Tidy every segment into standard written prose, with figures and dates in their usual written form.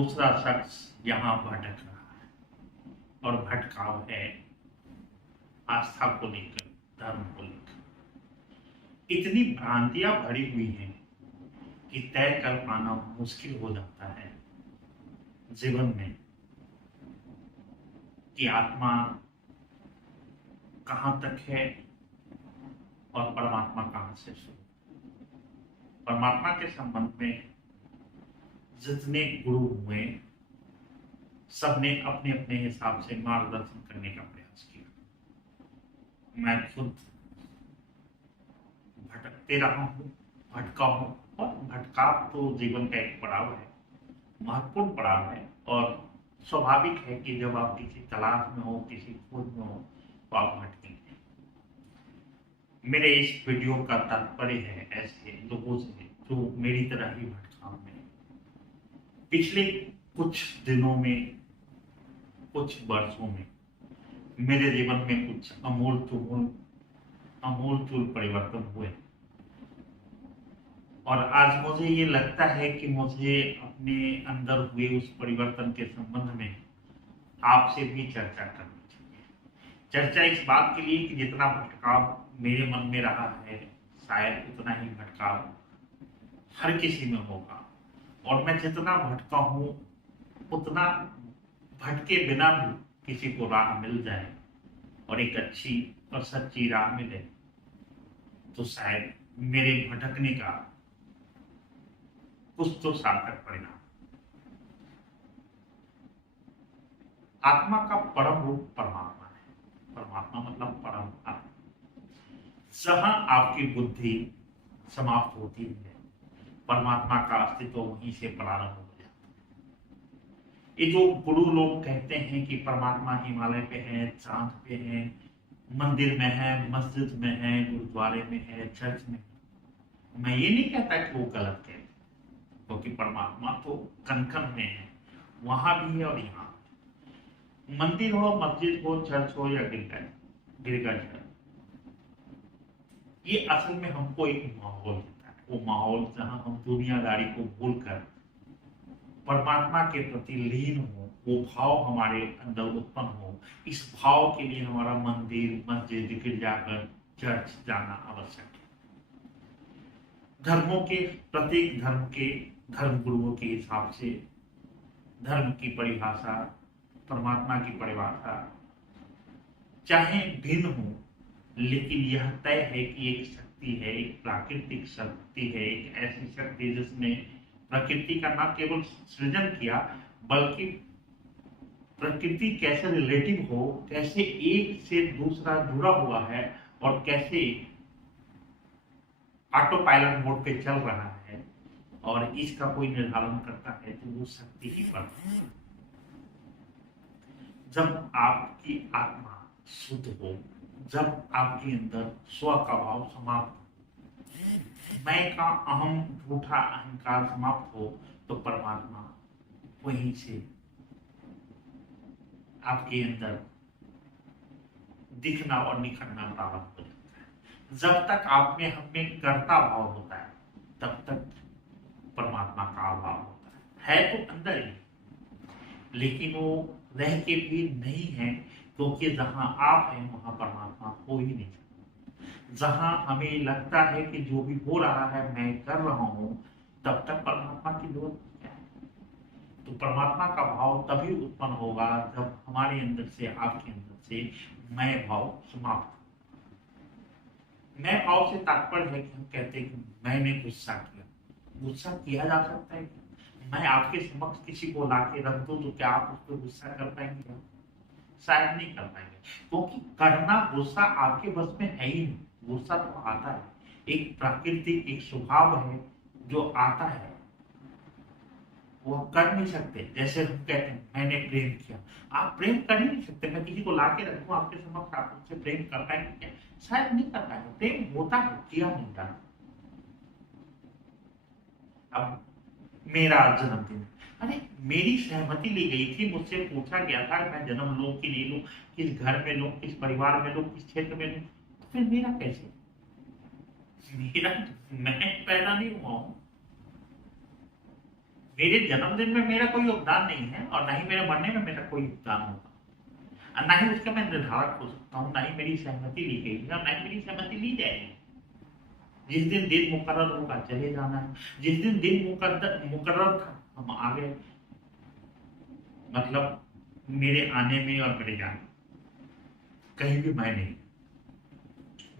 दूसरा शख्स यहाँ भटक रहा है और भटकाव है आस्था को लेकर, धर्म को लेकर। इतनी भ्रांतियां भरी हुई हैं कि तय कर पाना मुश्किल हो जाता है जीवन में कि आत्मा कहाँ तक है और परमात्मा कहाँ से शुरू। परमात्मा के संबंध में जितने गुरु हुए सबने अपने अपने हिसाब से मार्गदर्शन करने का प्रयास किया। मैं खुद भटकते रहा हूँ, भटका हूँ, और भटकाव तो जीवन का एक पड़ाव है, महत्वपूर्ण पड़ाव है। और स्वाभाविक है कि जब आप किसी तलाश में हो, किसी खोज में हो, तो आप भटकेंगे। मेरे इस वीडियो का तात्पर्य है ऐसे लोगों से जो मेरी तरह ही भटकाव में। पिछले कुछ दिनों में, कुछ वर्षों में मेरे जीवन में कुछ अमूलचूल परिवर्तन हुए, और आज मुझे ये लगता है कि मुझे अपने अंदर हुए उस परिवर्तन के संबंध में आपसे भी चर्चा करनी चाहिए। चर्चा इस बात के लिए कि जितना भटकाव मेरे मन में रहा है, शायद उतना ही भटकाव हर किसी में होगा। और मैं जितना भटका हूं, उतना भटके बिना भी किसी को राह मिल जाए और एक अच्छी और सच्ची राह मिले, तो शायद मेरे भटकने का कुछ तो सार्थक परिणाम। आत्मा का परम रूप परमात्मा है। परमात्मा मतलब परम आत्मा। जहां आपकी बुद्धि समाप्त होती है, परमात्मा का अस्तित्व वहीं से प्रारंभ हो जाता है। ये जो गुरु लोग कहते हैं कि परमात्मा हिमालय पे है, चांद पे है, मंदिर में है, मस्जिद में है, गुरुद्वारे में है, चर्च में है, मैं ये नहीं कहता कि वो गलत कहते, क्योंकि परमात्मा तो कण-कण में है, वहां भी है और यहाँ। मंदिर हो, मस्जिद हो, चर्च हो या गिरगिट, ये असल में हमको एक माहौल देता है। वो माहौल जहां हम दुनियादारी को भूलकर परमात्मा के प्रति लीन हो, वो भाव हमारे अंदर उत्पन्न हो। इस भाव के लिए हमारा मंदिर, मस्जिद, गिरजाघर, चर्च जाना आवश्यक है। धर्मों के, प्रत्येक धर्म के धर्म गुरुओं के हिसाब से धर्म की परिभाषा, परमात्मा की परिभाषा चाहे भिन्न हो, लेकिन यह तय है कि एक शक्ति है, एक प्राकृतिक शक्ति है, एक ऐसी शक्ति जिसने प्रकृति का न केवल सृजन किया, बल्कि प्रकृति कैसे रिलेटिव हो, कैसे एक से दूसरा जुड़ा हुआ है और कैसे ऑटो पायलट मोड पे चल रहा है, और इसका कोई निर्धारण करता है तो वो शक्ति ही पर है। जब आपकी आत्मा शुद्ध हो, जब आपके अंदर स्व का भाव समाप्त हो, मैं का अहम झूठा अहंकार समाप्त हो, तो परमात्मा वहीं से आपके अंदर दिखना और निखरना प्रारंभ हो जाता है। जब तक आप में हम में कर्ता भाव होता है, तब तक परमात्मा का अभाव होता है तो अंदर ही, लेकिन वो रह के भी नहीं है, क्योंकि जहां आप हैं वहां परमात्मा हो ही नहीं सकता। जहां हमें लगता है कि जो भी हो रहा है मैं कर रहा हूं, तब तक परमात्मा की जरूरत क्या है। तो परमात्मा का भाव तभी उत्पन्न होगा जब हमारे अंदर से, आपके अंदर से मैं भाव समाप्त हो। मैं भाव से तात्पर्य है कि हम कहते हैं कि मैंने गुस्सा किया। गुस्सा किया जा सकता है। मैं आपके समक्ष किसी को लाके रख दूं तो क्या आप उस पर गुस्सा कर पाएंगे? शायद नहीं कर पाएंगे, क्योंकि करना गुस्सा आपके बस में है ही नहीं। गुस्सा तो आता है, एक प्राकृतिक एक स्वभाव है जो आता है, वो आप कर नहीं सकते। जैसे हम कहते हैं मैंने प्रेम किया, आप प्रेम कर ही नहीं सकते। मैं किसी को लाके रखूं आपके समक्ष, आप उससे प्रेम कर पाएंगे क्या? शायद नहीं कर पाएंगे। प्रेम होता है, किया नहीं जाता। अब मेरा जन्मदिन, अरे मेरी सहमति ली गई थी, मुझसे पूछा गया था कि मैं जन्म लूं कि नहीं लूं, किस घर में लूं, किस परिवार में लूं, किस क्षेत्र में लूं, तो फिर मेरा कैसे? मैं पैदा नहीं हुआ हूं, मेरे जन्मदिन में मेरा कोई योगदान नहीं है और ना ही मेरे मरने में मेरा कोई योगदान होगा और ना ही उसका मैं निर्धारक हो सकता हूँ, ना ही मेरी सहमति ली गई है और ना ही मेरी सहमति ली जाएगी। जिस दिन मुकर्रर होगा चले जाना है, जिस दिन मुकर्रर था हम आ गए, मतलब मेरे आने में और मेरे जाने कहीं भी मैं नहीं,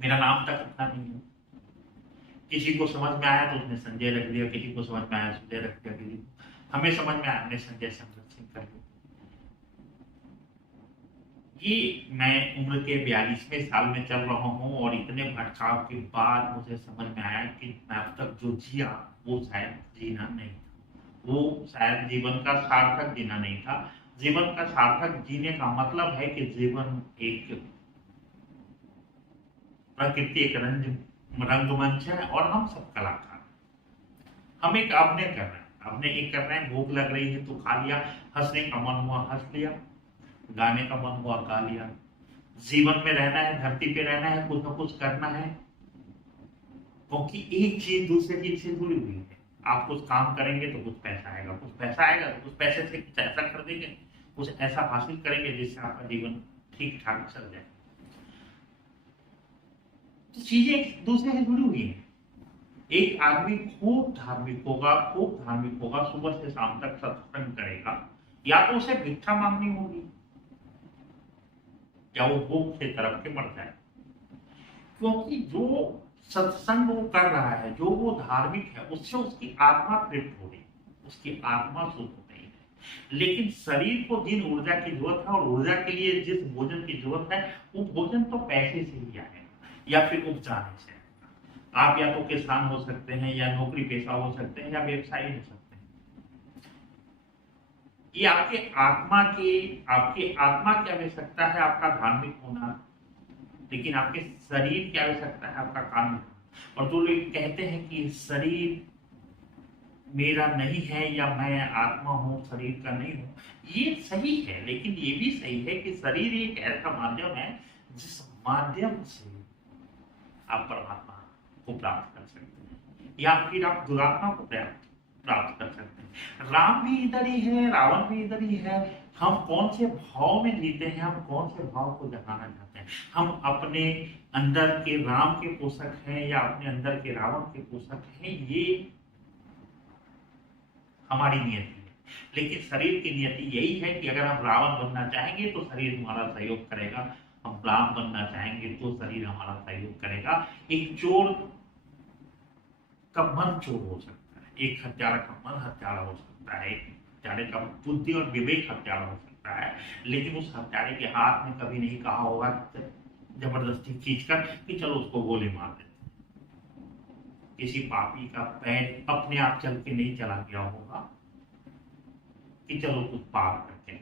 मेरा नाम तक अपना नहीं है। किसी को समझ में आया तो उसने संजय रख दिया, किसी को समझ में आया संजय रख दिया, किसी को हमें समझ में आया हमने संजय संगत सिंह कर दिया। ये मैं उम्र के 42वें साल में चल रहा हूँ और इतने भटकाव के बाद मुझे समझ में आया कि मैं अब तक जो जिया वो शायद जीना नहीं था, वो शायद जीवन का सार्थक जीना नहीं था। जीवन का सार्थक जीने का मतलब है कि जीवन एक प्रकृति, एक रंगमंच है और हम सब कलाकार। हम एक अभिनय कर रहे हैं, अभिनय एक कर रहे हैं, भूख लग रही है तो खा लिया, हंसने का मन हुआ हंस लिया, गाने का मन हुआ गा लिया। जीवन में रहना है, धरती पे रहना है, कुछ ना कुछ करना है, क्योंकि एक चीज दूसरे चीज से जुड़ी हुई है। आप कुछ काम करेंगे तो कुछ पैसा आएगा, कुछ पैसा आएगा तो कुछ पैसे से कुछ ऐसा कर देंगे, कुछ ऐसा हासिल करेंगे जिससे आपका जीवन ठीक ठाक चल जाए। तो चीजें एक दूसरे से जुड़ी हुई है। एक आदमी खूब धार्मिक होगा, सुबह से शाम तक सत्संग करेगा, या तो उसे भिक्षा मांगनी होगी या वो भूख से तरफ के मर जाए। क्योंकि जो सत्संग वो कर रहा है, जो वो धार्मिक है, उससे उसकी आत्मा तृप्त हो रही, उसकी आत्मा शुद्ध हो रही है। लेकिन शरीर को जिन ऊर्जा की जरूरत है और ऊर्जा के लिए जिस भोजन की जरूरत है, वो भोजन तो पैसे से ही आएगा या फिर उपजाने से। आप या तो किसान हो सकते हैं, या नौकरी पेशा हो सकते हैं, या व्यवसायी हो सकते हैं। ये आपके आत्मा की आवश्यकता है आपका धार्मिक होना, लेकिन आपके शरीर की आवश्यकता है आपका काम। और जो लोग कहते हैं कि शरीर मेरा नहीं है या मैं आत्मा हूं, शरीर का नहीं हूं, ये सही है, लेकिन ये भी सही है कि शरीर एक ऐसा माध्यम है जिस माध्यम से आप परमात्मा को प्राप्त कर सकते हैं, या फिर आप दुरात्मा को प्राप्त कर सकते हैं। राम भी इधर ही है, रावण भी इधर ही है। हम कौन से भाव में जीते हैं, हम कौन से भाव को जगाना चाहते हैं। हम अपने अंदर के राम के पोषक हैं या अपने अंदर के रावण के पोषक हैं, ये हमारी नियति है। लेकिन शरीर की नियति यही है कि अगर हम रावण बनना चाहेंगे तो शरीर हमारा सहयोग करेगा, हम राम बनना चाहेंगे तो शरीर हमारा सहयोग करेगा। एक चोर का मन चोर हो सकता है, एक हत्यारा का मन हत्यारा हो सकता है, एक हत्यारे का बुद्धि और विवेक हत्यारा हो सकता है, लेकिन उस हत्यारे के हाथ में कभी नहीं कहा होगा जबरदस्ती खींचकर कि चलो उसको गोली मार देते। किसी पापी का पैर अपने आप चल के नहीं चला गया होगा कि चलो कुछ पाप करके।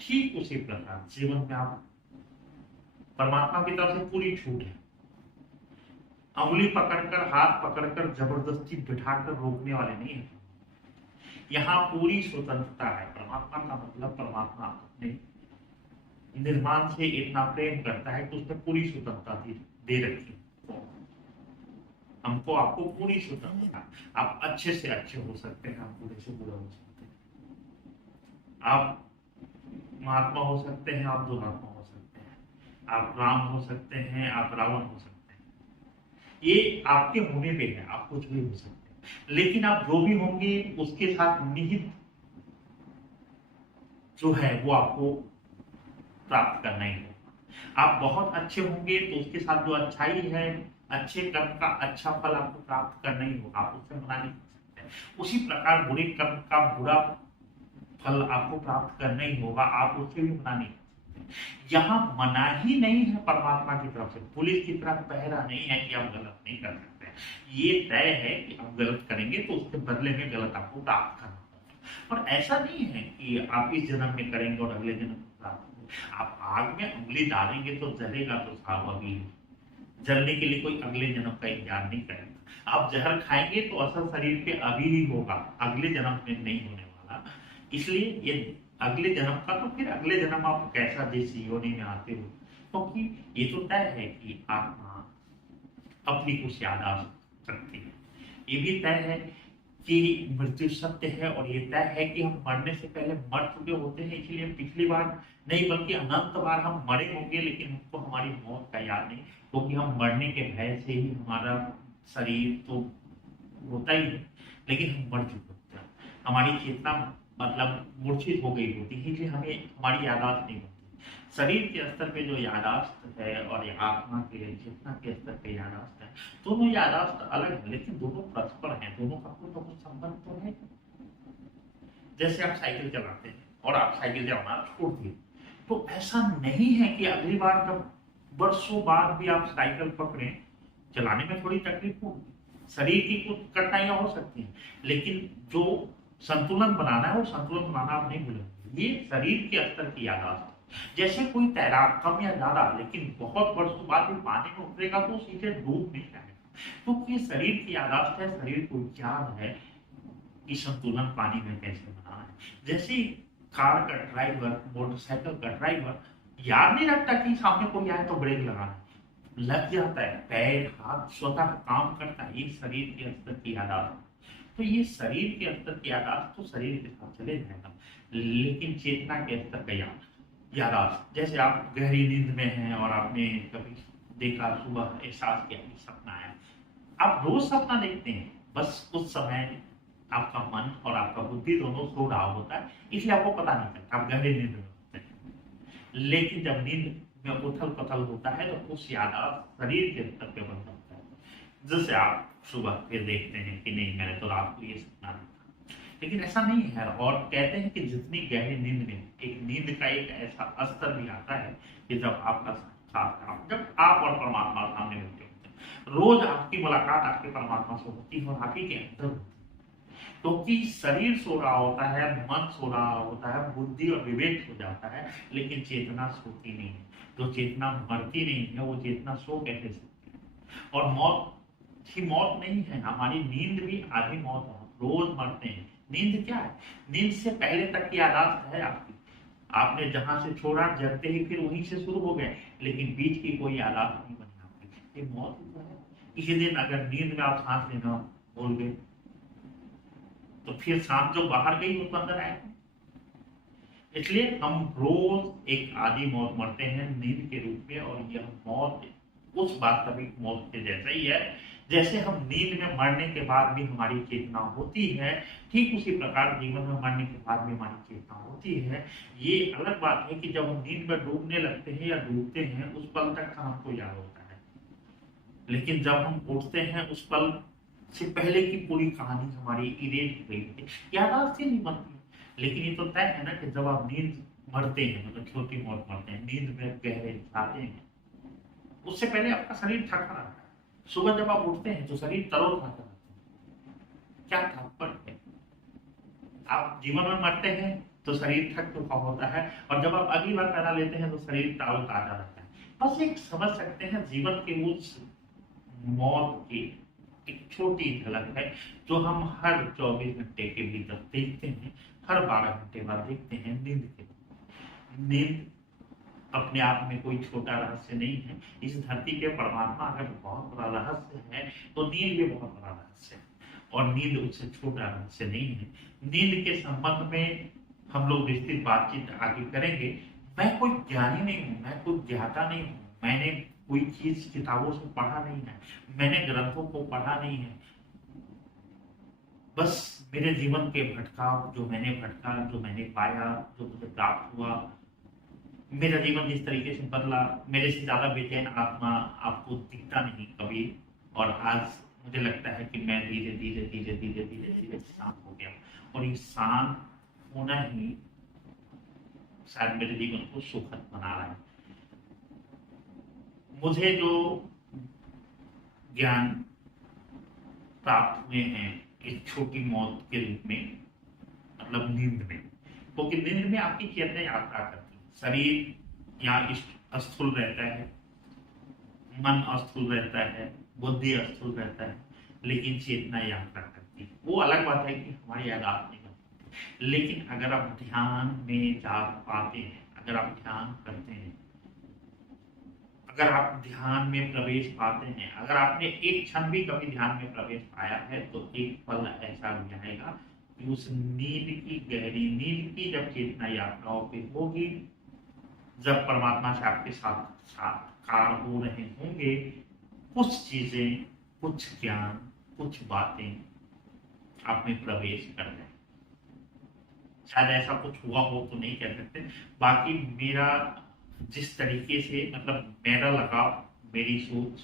ठीक उसी प्रकार जीवन में आप परमात्मा की तरफ से पूरी छूट है। उंगली पकड़कर, हाथ पकड़कर जबरदस्ती बिठाकर रोकने वाले नहीं है। यहाँ पूरी स्वतंत्रता है। परमात्मा का मतलब परमात्मा अपने निर्माण से इतना प्रेम करता है कि उसने पूरी स्वतंत्रता दे रखी हमको, आपको पूरी स्वतंत्रता। आप अच्छे से अच्छे हो सकते हैं, आप बुरे से बुरे हो सकते हैं, आप महात्मा हो सकते हैं, आप दुरात्मा हो सकते हैं, आप राम हो सकते हैं, आप रावण हो सकते हैं। ये आपके होने पे है, आप कुछ भी हो सकते हैं। लेकिन आप जो भी होंगे उसके साथ निहित जो है वो आपको प्राप्त करना ही होगा। आप बहुत अच्छे होंगे तो उसके साथ जो अच्छाई है, अच्छे कर्म का अच्छा फल आपको प्राप्त करना ही होगा, आप उससे मना नहीं कर सकते। उसी प्रकार बुरे कर्म का बुरा फल आपको प्राप्त करना ही होगा, आप उससे भी मना नहीं कर सकते। यहाँ मना ही नहीं है परमात्मा की तरफ से, पुलिस की तरफ पहरा नहीं है कि आप गलत नहीं कर सकते। ये तय है कि आप गलत करेंगे तो उसके बदले में गलत आपको प्राप्त करना होगा। और ऐसा नहीं है कि आप इस जन्म में करेंगे और अगले जन्म में प्राप्त होगा। आप आग में उंगली डालेंगे तो जलेगा तो साफ, अभी जलने के लिए कोई अगले जन्म का इंतजार नहीं करेगा। आप जहर खाएंगे तो असर शरीर पे अभी ही होगा, अगले जन्म में नहीं होने वाला। इसलिए ये अगले जन्म का तो फिर अगले जन्म आप कैसा जिस योनि में आते हो, क्योंकि ये तो तय है कि आत्मा अपनी कुछ याद आ सकती है। ये भी तय है कि मृत्यु सत्य है और ये तय है कि हम मरने से पहले मर चुके होते हैं, इसलिए पिछली बार नहीं बल्कि अनंत बार हम मरे होंगे, लेकिन हमको हमारी मौत का याद नहीं, क्योंकि हम मरने के भय से ही हमारा शरीर तो होता ही है, लेकिन हम मर चुके होते हैं, हमारी चेतना मतलब मूर्छित हो गई होती है, इसलिए हमें हमारी यादाश्त नहीं होती। शरीर के स्तर पे जो यादाश्त है और आत्मा के चेतना के स्तर पे यादाश्त है, दोनों यादाश्त अलग है, लेकिन दोनों परस्पर हैं, दोनों का कुछ ना कुछ संबंध तो है। जैसे आप साइकिल चलाते हैं और आप साइकिल चलाना छोड़ दिए, तो ऐसा नहीं है कि अगली बार जब वर्षों बाद भी आप साइकिल पकड़े, चलाने में थोड़ी तकलीफ होगी, शरीर की कुछ कठिनाइयां हो सकती हैं, लेकिन जो संतुलन बनाना है वो संतुलन बनाना आप नहीं भूलेंगे। ये शरीर के स्तर की यादाश्त है। जैसे कोई तैराक कम या ज्यादा लेकिन बहुत वर्षों बाद भी पानी में उतरेगा तो सीधे डूब नहीं जाएगा, क्योंकि ये शरीर की यादाश्त है, शरीर को याद है कि संतुलन पानी में कैसे बनाना है। जैसे कार का ड्राइवर, मोटरसाइकिल का ड्राइवर याद नहीं रखता कि सामने कोई आए तो ब्रेक लगाना है, लग जाता है, पैर हाथ स्वतः काम करता है, ये शरीर के स्तर की यादाश्त। तो ये शरीर के स्तर की यादाश्त तो शरीर के साथ चले जाएगा, लेकिन चेतना के स्तर का यादाश्त, जैसे आप गहरी नींद में हैं और आपने कभी देखा, सुबह एहसास किया कि सपना आया, आप रोज सपना देखते हैं, बस उस समय आपका मन और आपका बुद्धि दोनों सो रहा होता है, इसलिए आपको पता नहीं चलता, आप गहरी नींद में होते हैं। लेकिन जब नींद में उथल पथल होता है तो उस यादाश्त शरीर के स्तर पे बन जाता है। जैसे आप सुबह फिर देखते हैं कि नहीं मैंने तो रात को ये सपना देखा, लेकिन ऐसा नहीं है। और कहते हैं कि जितनी गहरी नींद में एक नींद का एक ऐसा स्तर भी आता है कि जब आपका साक्षात्कार, जब आप और परमात्मा सामने बैठे होते हैं, रोज आपकी मुलाकात आपके परमात्मा से होती है और आप ही के अंदर होती है, क्योंकि शरीर सो रहा होता है, मन सो रहा होता है, बुद्धि और विवेक सो जाता है, लेकिन चेतना सोती नहीं है। जो चेतना मरती नहीं है वो चेतना सो कैसे सकती है। और मौत ही मौत नहीं है, हमारी नींद भी आधी मौत है, रोज मरते हैं। नींद क्या है? नींद से पहले तक की यादाश्त है आपकी, आपने जहां से छोड़ा जगते ही फिर वहीं से शुरू हो गए, लेकिन बीच की कोई यादाश्त नहीं बनी आपकी, ये मौत ही तो है। इसी दिन अगर नींद में आप सांस लेना भूल गए तो फिर सांस जो बाहर गई वो तो अंदर आएगी। इसलिए हम रोज एक आधी मौत मरते हैं नींद के रूप में, और यह मौत उस वास्तविक मौत के जैसा ही है। जैसे हम नींद में मरने के बाद भी हमारी चेतना होती है, ठीक उसी प्रकार जीवन में मरने के बाद भी हमारी चेतना होती है। ये अलग बात है कि जब हम नींद में डूबने लगते हैं या डूबते हैं उस पल तक का हमको याद होता है, लेकिन जब हम उठते हैं उस पल से पहले की पूरी कहानी हमारी इरेज हो गई है, यादाश्त ही नहीं बनती। लेकिन ये तो तय है ना कि जब आप नींद मरते हैं, मतलब छोटी मौत मरते हैं, नींद में गहरे जाते हैं, उससे पहले आपका शरीर थका रहता है। सुबह जब आप उठते हैं तो शरीर तरोताजा रहता है। क्या तात्पर्य है? आप जीवन में मरते हैं तो शरीर थक चुका होता है, और जब आप अगली बार पैदा लेते हैं तो शरीर ताजा रहता है। बस एक समझ सकते हैं जीवन के उस मौत की एक छोटी झलक है जो हम हर 24 घंटे के भीतर देखते हैं, हर 12 घंटे बाद देखते हैं। नींद के नींद अपने आप में कोई छोटा रहस्य नहीं है। इस धरती के परमात्मा अगर बहुत बड़ा रहस्य है तो नींद भी बहुत बड़ा रहस्य है, और नींद उससे छोटा रहस्य नहीं है। नींद के संबंध में हम लोग विस्तृत बातचीत आगे करेंगे। मैं कोई ज्ञानी नहीं हूँ, मैं कोई ज्ञाता नहीं हूँ, मैंने कोई चीज किताबों से पढ़ा नहीं है, मैंने ग्रंथों को पढ़ा नहीं है। बस मेरे जीवन के भटकाव, जो मैंने भटका, जो मैंने पाया, जो मुझे प्राप्त हुआ, मेरा जीवन जिस तरीके से बदला, मेरे से ज्यादा बेचैन आत्मा आपको दिखता नहीं कभी। और आज मुझे लगता है कि मैं धीरे धीरे धीरे धीरे धीरे धीरे शांत हो गया, और ये शांत होना ही शायद मेरे जीवन को सुखद बना रहा है। मुझे जो ज्ञान प्राप्त हुए हैं इस छोटी मौत के रूप में, मतलब नींद में, क्योंकि नींद में आपकी चेतना यात्रा करती है। शरीर यहाँ स्थूल रहता है, मन स्थूल रहता है, बुद्धि स्थूल रहता है, लेकिन चेतना यात्रा करती है। वो अलग बात है कि हमारी यादाश्त नहीं बनती, लेकिन अगर आप ध्यान में जा पाते हैं, अगर आप ध्यान करते हैं, अगर आप ध्यान में प्रवेश पाते हैं, अगर आपने एक क्षण भी कभी ध्यान में प्रवेश पाया है, तो एक पल ऐसा भी आएगा कि उस नींद की, गहरी नींद की जब चेतना यात्राओं पे होगी, जब परमात्मा से आपके साथ साक्षात्कार हो रहे होंगे, कुछ चीजें, कुछ ज्ञान, कुछ बातें आप में प्रवेश कर रहे हैं। शायद ऐसा कुछ हुआ हो तो नहीं कह सकते। बाकी मेरा जिस तरीके से, मतलब मेरा लगाव, मेरी सोच,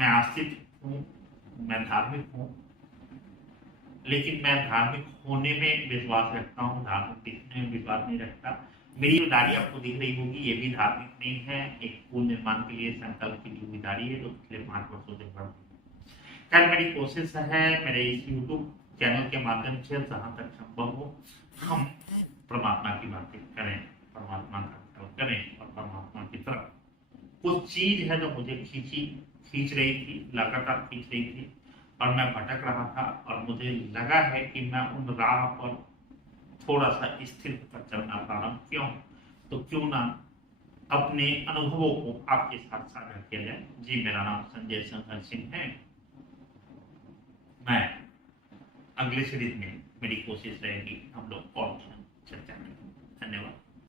मैं आस्तिक हूँ, मैं धार्मिक हूँ, लेकिन मैं धार्मिक होने में विश्वास रखता हूँ, धार्मिक दिखने में विश्वास नहीं रखता। मेरी जो दाढ़ी आपको दिख रही होगी, ये भी धार्मिक नहीं है, एक पुल निर्माण के लिए संकल्प की जो दाढ़ी है, जो पिछले 5 वर्षों से बढ़ रही है। खैर, मेरी कोशिश है मेरे इस यूट्यूब चैनल के माध्यम से जहाँ तक संभव हो हम परमात्मा की बातें करें, परमात्मा का ख्याल करें, और परमात्मा की तरफ कुछ चीज है जो मुझे खींच रही थी, लगातार खींच रही थी, और मैं भटक रहा था, और मुझे लगा है कि मैं उन राह पर थोड़ा सा स्थिर होकर चलना प्रारंभ क्यों, तो क्यों ना अपने अनुभवों को आपके साथ साझा किया जाए। जी, मेरा नाम संजय शंकर सिंह है। मैं अगले सीरीज में मेरी कोशिश रहेगी हम लोग और चर्चा करें। धन्यवाद।